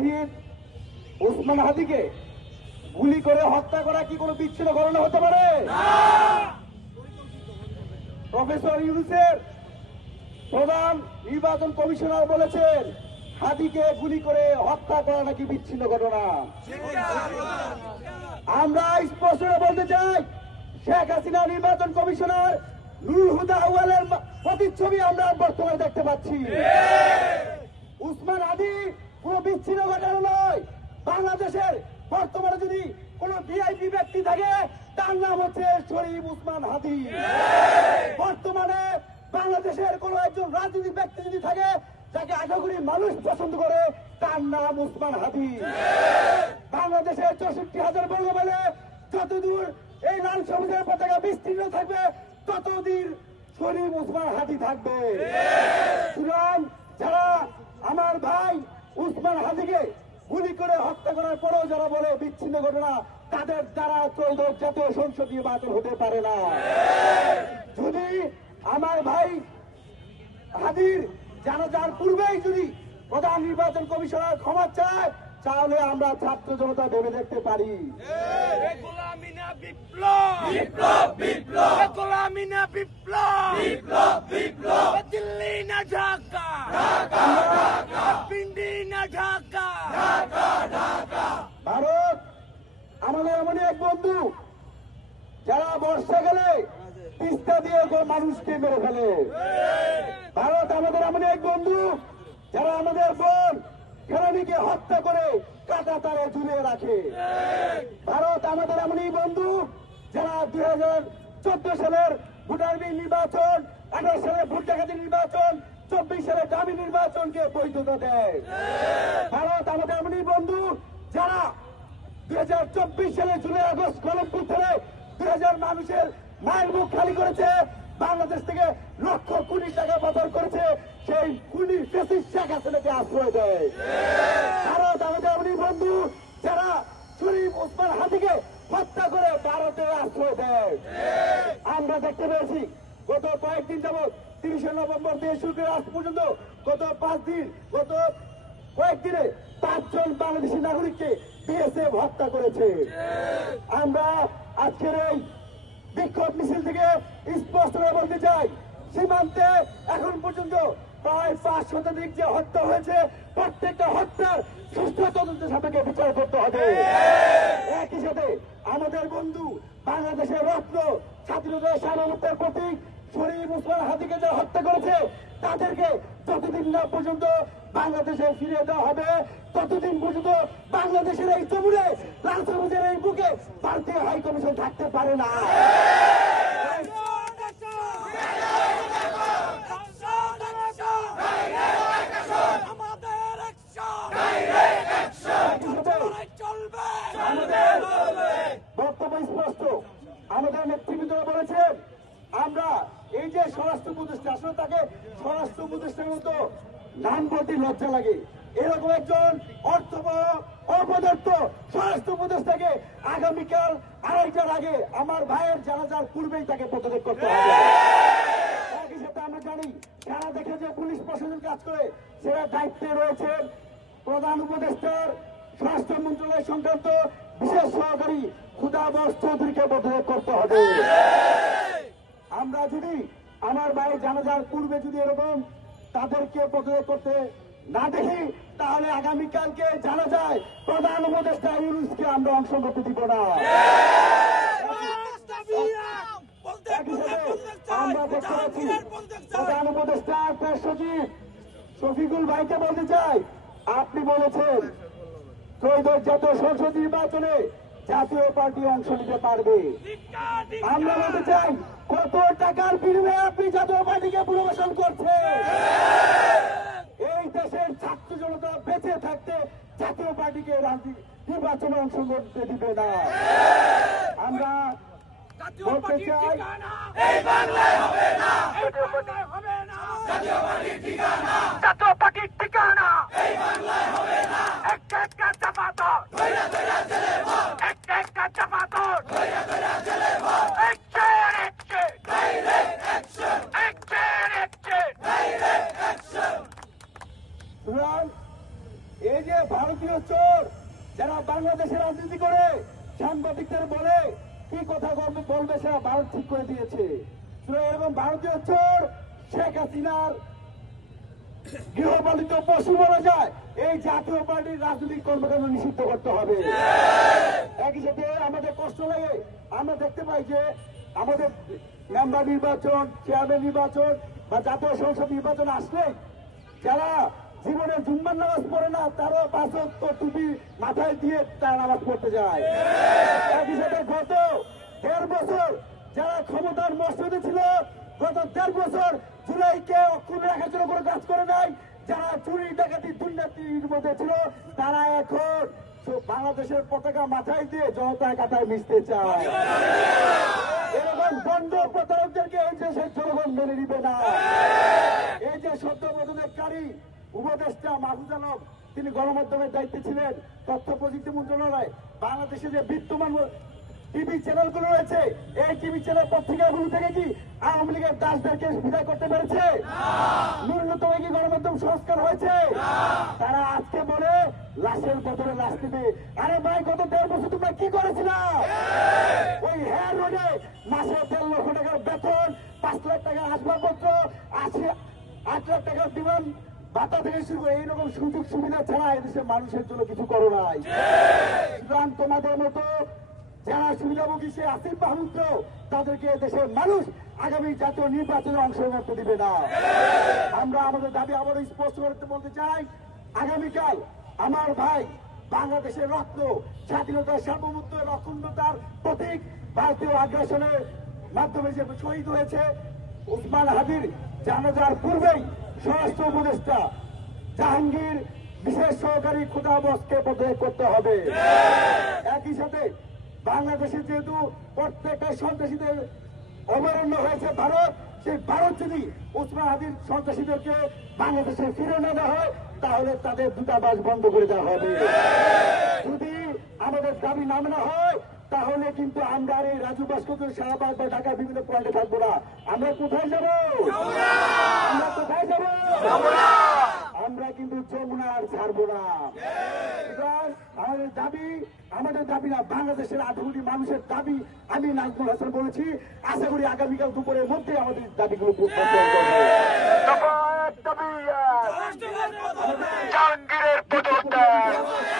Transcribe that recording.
শহীদ ওসমান হাদিকে গুলি করে হত্যা করা কি কোনো বিচ্ছিন্ন ঘটনা হতে পারে? প্রফেসর ইউনূসের প্রধান নির্বাচন কমিশনার বলেছেন হাদিকে গুলি করে হত্যা করা নাকি বিচ্ছিন্ন ঘটনা। আমরা স্পষ্ট বলতে চাই, শেখ হাসিনা নির্বাচন কমিশনার নুরুল হুদা আউয়ালের প্রতিচ্ছবি আমরা বর্তমানে দেখতে পাচ্ছি। ওসমান হাদি কোন বিচ্ছিন্ন ঘটনা নয়। বাংলাদেশের বর্তমানে যদি কোন ভিআইপি ব্যক্তি থাকে তার নাম হচ্ছে শরীফ ওসমান হাদি। বর্তমানে বাংলাদেশের কোন একজন রাজনৈতিক ব্যক্তি যদি থাকে যাকে 18 কোটি মানুষ পছন্দ করে তার নাম ওসমান হাদি। বাংলাদেশের 64,000 বর্গ মাইলে যতদূর এই লাল সবুজের পতাকা বিস্তীর্ণ থাকবে ততদিন শরীফ ওসমান হাদি থাকবে। সুতরাং যারা আমার ভাই ওসমান হাদিকে গুলি করে হত্যা করার পরেও যারা বলে বিচ্ছিন্ন ঘটনা, তাদের দ্বারা ত্রয়োদশ জাতীয় সংসদ নির্বাচন হতে পারে না। যদি আমার ভাই হাদির জানাজার পূর্বেই যদি প্রধান নির্বাচন কমিশনার ক্ষমা চায় তাহলে আমরা ছাত্র জনতা ভেবে দেখতে পারি। দিল্লি না ঢাকা, পিন্ডি না ঢাকা। ভারত আমাদের এমন এক বন্ধু যারা বর্ষাকালে তিস্তা দিয়ে মানুষকে মেরে ফেলে। ভারত আমাদের এমন এক বন্ধু যারা আমাদের বোন ফেরানিকে হত্যা করে কাটা তারে ঝুলিয়ে রাখে। ভারত আমাদের এমনই বন্ধু যারা 2014 সালের ভোটার বিল নির্বাচন, 18 সালে ভোট ডাকাতি নির্বাচন, 24 সালে দামি নির্বাচনকে বৈধতা দেয়। ভারত আমাদের এমনই বন্ধু যারা 2024 সালে জুলাই আগস্ট কলমপুর থেকে 2000 মানুষের মায়ের মুখ খালি করেছে, বাংলাদেশ থেকে লক্ষ কোটি টাকা পাচার করেছে, সেই খুনি ফ্যাসিস্ট শেখ হাসিনাকে আশ্রয় দেয়। ভারত আমাদের এমনই বন্ধু যারা শরীফ ওসমান হাদিকে হত্যা করে ভারতে আশ্রয় দেয়। আমরা দেখতে পেয়েছি গত কয়েকদিন যাবৎ 30 নভেম্বর থেকে শুরু করে আজ পর্যন্ত গত 5 দিন, গত কয়েকদিনে 5 জন বাংলাদেশি নাগরিককে বিএসএফ হত্যা করেছে। আমরা আজকের এই বিক্ষোভ মিছিল থেকে স্পষ্ট করে বলতে চাই, সীমান্তে এখন পর্যন্ত প্রায় 5 শতাধিক যে হত্যা হয়েছে, প্রত্যেকটা হত্যার সুষ্ঠু তদন্তের সাপেক্ষে বিচার করতে হবে। একই সাথে আমাদের বন্ধু বাংলাদেশের রত্ন, স্বাধীনতার সার্বভৌমত্বের প্রতীক শরীফ ওসমান হাদিকে যারা হত্যা করেছে তাদেরকে যতদিন না পর্যন্ত বাংলাদেশে ফিরিয়ে দেওয়া হবে ততদিন পর্যন্ত বাংলাদেশের এই জমিনে লাল সবুজের এই বুকে ভারতীয় হাই কমিশন থাকতে পারে না। বক্তব্য স্পষ্ট, আমাদের নেতৃবৃন্দরা বলেছেন আমরা এই যে স্বরাষ্ট্র উপদেষ্টা, আসলে তাকে স্বরাষ্ট্র উপদেষ্টার মতো নাম বলতে লজ্জা লাগে। এরকম একজন অর্থবহ অপদার্থ স্বরাষ্ট্র উপদেষ্টাকে আগামীকাল 2:30টার আগে আমার ভাইয়ের জানাজার পূর্বেই তাকে পদত্যাগ করতে হবে। একই সাথে আমরা জানি যারা দেখে যে পুলিশ প্রশাসন কাজ করে সেটা দায়িত্বে রয়েছেন প্রধান উপদেষ্টার স্বরাষ্ট্র মন্ত্রণালয় সংক্রান্ত বিশেষ সহকারী খুদাবস চৌধুরীকে পদত্যাগ করতে হবে। আমরা যদি আমার ভাইয়ের জানাজার পূর্বে যদি এরকম তাদেরকে পদত্যাগ করতে না দেখি তাহলে আগামীকালকে জানা যায় প্রধান উপদেষ্টা ইউনূসকে আমরা অংশ করতে দিব না। আমরা দেখতে পাচ্ছি প্রধান উপদেষ্টা প্রেস সচিব শফিকুল ভাইকে বলতে চাই, আপনি বলেছেন ত্রয়োদশ জাতীয় সংসদ নির্বাচনে জাতীয় পার্টি অংশ নিতে পারবে। আমরা বলতে চাই কত টাকার বিনিময়ে আপনি জাতীয় পার্টিকে পুনর্বাসন করছেন? এই দেশের ছাত্র জনতা বেঁচে থাকতে জাতীয় পার্টিকে নির্বাচনে অংশগ্রহণ করতে দিবে না। আমরা বলতে চাই জাতীয় পার্টির ঠিকানা এই যে ভারতীয় চোর যারা বাংলাদেশে রাজনীতি করে সাংবাদিকদের বলে কি কথা বলবে সেটা ভারত ঠিক করে দিয়েছে। এরকম ভারতীয় চোর শেখ হাসিনার গৃহপালিত পশু বলা যায় এই জাতীয় পার্টির রাজনৈতিক কর্মকাণ্ড নিষিদ্ধ করতে হবে। একই সাথে আমাদের কষ্ট লাগে, আমরা দেখতে পাই যে আমাদের মেম্বার নির্বাচন, চেয়ারম্যান নির্বাচন বা জাতীয় সংসদ নির্বাচন আসলে যারা জীবনে জুম্মার নামাজ পড়ে না তারাও 5 ওয়াক্ত টুপি মাথায় দিয়ে তারা নামাজ পড়তে যায়। একই সাথে গত 1.5 বছর যারা ক্ষমতার মসজিদে ছিল, গত 1.5 বছর জুলাইকে অক্ষুণ্ণ রাখার জন্য কোনো কাজ করে নাই, যারা চুরি ডাকাতি দুর্নীতির মধ্যে ছিল তারা এখন বাংলাদেশের পতাকা মাথায় দিয়ে জনতার কাতায় মিশতে চায়। এরকম বন্ধ প্রতারকদেরকে এই দেশের জনগণ মেনে নিবে না। এই যে সদ্য পদত্যাগকারী উপদেষ্টা মাহফুজ আলম, তিনি গণমাধ্যমের দায়িত্বে ছিলেন, তথ্য প্রযুক্তি মন্ত্রণালয়, বাংলাদেশে যে বিদ্যমান টিভি চ্যানেলগুলো রয়েছে এই টিভি চ্যানেল পত্রিকাগুলো থেকে কি আওয়ামী লীগের দাসদেরকে বিদায় করতে পেরেছে? ন্যূনতম কি গণমাধ্যম সংস্কার হয়েছে? তারা আজকে বলে লাশের বদলে লাশ দিবে। আরে ভাই, গত 1.5 বছর তোমরা কি করেছিল? ওই হেয়ার রোডে মাসে 1.5 লক্ষ টাকার বেতন, 5 লাখ টাকার আসবাবপত্র, 8 লাখ টাকার বিমান ভাতা থেকে শুরু করে এইরকম সুযোগ সুবিধা ছাড়া এদেশের মানুষের জন্য কিছু করো নাই। সুতরাং তোমাদের মতো যারা সুবিধাভোগী সে আসিফ মাহমুদ, তাদেরকে দেশের মানুষ আগামী জাতীয় নির্বাচনে অংশগ্রহণ করতে দিবে না। আমরা আমাদের দাবি আবারও স্পষ্ট করতে বলতে চাই, আগামীকাল আমার ভাই বাংলাদেশের রত্ন, স্বাধীনতার সার্বভৌমত্বের অখণ্ডতার প্রতীক, ভারতীয় আগ্রাসনের মাধ্যমে যে শহীদ হয়েছে উসমান হাদির জানাজার পূর্বেই স্বরাষ্ট্র উপদেষ্টা জাহাঙ্গীর বিশেষ সহকারী খুদাবসকে পদত্যাগ করতে হবে। একই সাথে বাংলাদেশে যেহেতু প্রত্যেকটা সন্ত্রাসীদের অবরণ্য হয়েছে ভারত, সেই ভারত যদি উসমান হাদির সন্ত্রাসীদেরকে বাংলাদেশে ফিরে না দেওয়া হয় তাহলে তাদের দূতাবাস বন্ধ করে দেওয়া হবে। যদি আমাদের দাবি না মানা হয় তাহলে কিন্তু আমরা এই রাজু ভাস্কর্য, শাহবাগ বা ঢাকার বিভিন্ন পয়েন্টে থাকবো না। আমরা কোথায় যাব? আমরা কোথায় যাব? আমরা কিন্তু যমুনা আর ছাড়বো না। আমাদের দাবি না, বাংলাদেশের 8 কোটি মানুষের দাবি। আমি নাজমুল হাসান বলেছি, আশা করি আগামীকাল দুপুরের মধ্যে আমাদের দাবিগুলো জাহাঙ্গীরের পদত্যাগ।